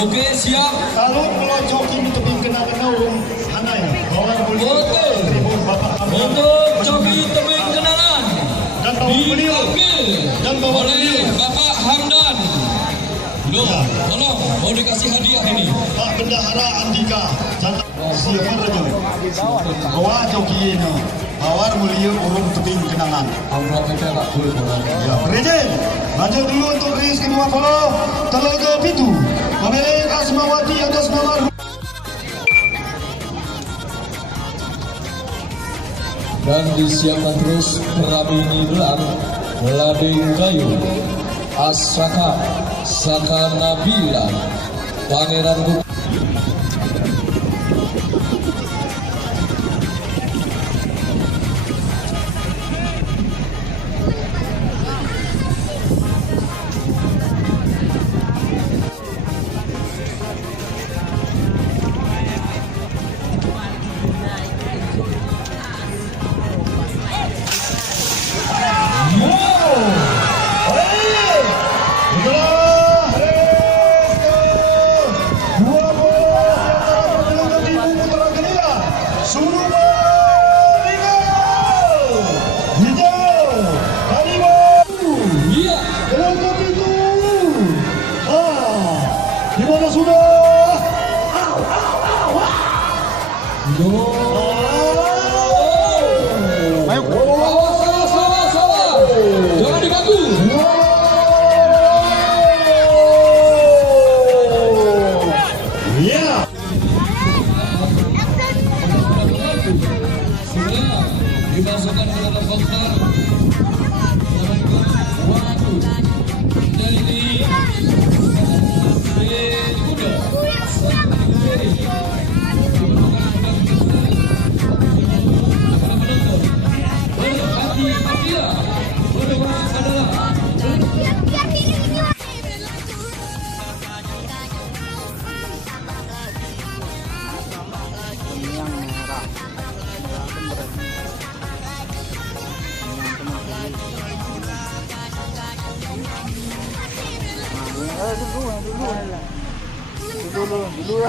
Oke, siap. Kalau melojoki tebing kenang-kenang hanai bawa mulia Bapak untuk joki tebing kenangan dan bawa beliau oleh Bapak Hamdan. Loh, tolong mau dikasih hadiah ini. Pak Bendahara Andika siapa raja bawa joki ini bawa mulia urung tebing kenangan. Ya, Presiden lanjut dulu untuk race kedua follow Telaga Pitu memilih Asmawati atas nama dan disiapkan terus perabi Blang, lading Gayo, Asaka, Saka Nabila, Pangeran Kuda. Dimasukkan ke dalam koper. Dari kuda. Berhati apabila berwarna adalah. Dulu.